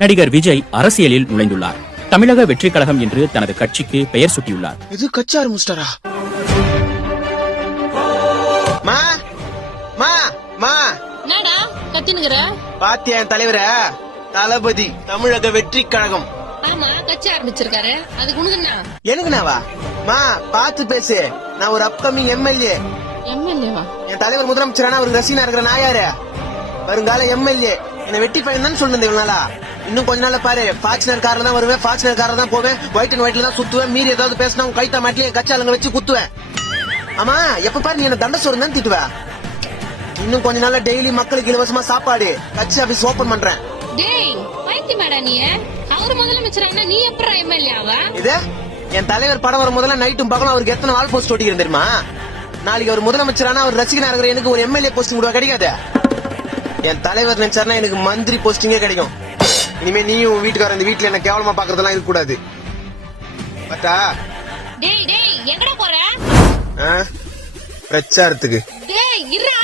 நடிகர் விஜய் அரசியலில் நுழைந்துள்ளார். தமிழக வெற்றி கழகம் என்று தனது கட்சிக்கு பெயர் சூட்டியுள்ளார். இது கட்சி ஆரம்பிச்சிட்டாரா? என்னடா கத்தினுக்குற? பாத்தியா என் தலைவர தளபதி தமிழக வெற்றி கழகம். ஆமா கட்சி ஆரம்பிச்சிருக்காரு, அதுக்கு உனக்குன்னா? எனக்குனாவா? பாத்து பேசு, நான் ஒரு அப்கமிங் எம்எல்ஏ. எம்எல்ஏவா? என் தலைவர் முதலமைச்சரான ஒரு ரசிகனா இருக்கிற நான் யாரு? வருங்கால எம்எல்ஏ. என்ன வெட்டி பையன் தான் சொல்லுங்க இவ்வளவு நாளா. இன்னும் கொஞ்ச நாள்ல பாரு, ஃபார்ச்சுனர் கார்ல தான் வருவேன், ஃபார்ச்சுனர் கார்ல தான் போவேன், ஒயிட் அண்ட் ஒயிட்ல தான் சுத்துவேன். மீறி ஏதாவது பேசினா உன் கைத்தா மாட்டிலே கச்சாலங்க வச்சு குத்துவேன். ஆமா, எப்ப பாரு நீ என்ன தண்ட சோறு தான் திட்டுவ. இன்னும் கொஞ்ச நாள்ல டெய்லி மக்களுக்கு இலவசமா சாப்பாடு கட்சி ஆபீஸ் ஓபன் பண்றேன். டேய் பைத்தியமாடா நீ? அவர் முதலமைச்சரானா நீ எப்பறா எம்எல்ஏ ஆவா? இது என் தலைவர் படம் வரும் முதல்ல நைட்டும் பகலும் அவருக்கு எத்தனை வால் போஸ்ட் ஒட்டிக்கிறேன் தெரியுமா? நாளைக்கு அவர் முதலமைச்சரானா அவர் ரசிகனா இருக்கிற எனக்கு ஒரு எம்எல்ஏ போஸ்டிங் கூட கிடைக்காது. என் தலைவர் நினைச்சாருன்னா எனக்கு மந்திரி போஸ்டிங்கே கிடைக்கும். இனிமே நீயும் வீட்டுக்காரர் இந்த வீட்டுல என்ன கேவலமா பாக்குறதெல்லாம் இருக்க கூடாது. பட்டா டேய் டேய் எங்கடா போற? பிரச்சாரத்துக்கு. டேய் இருடா.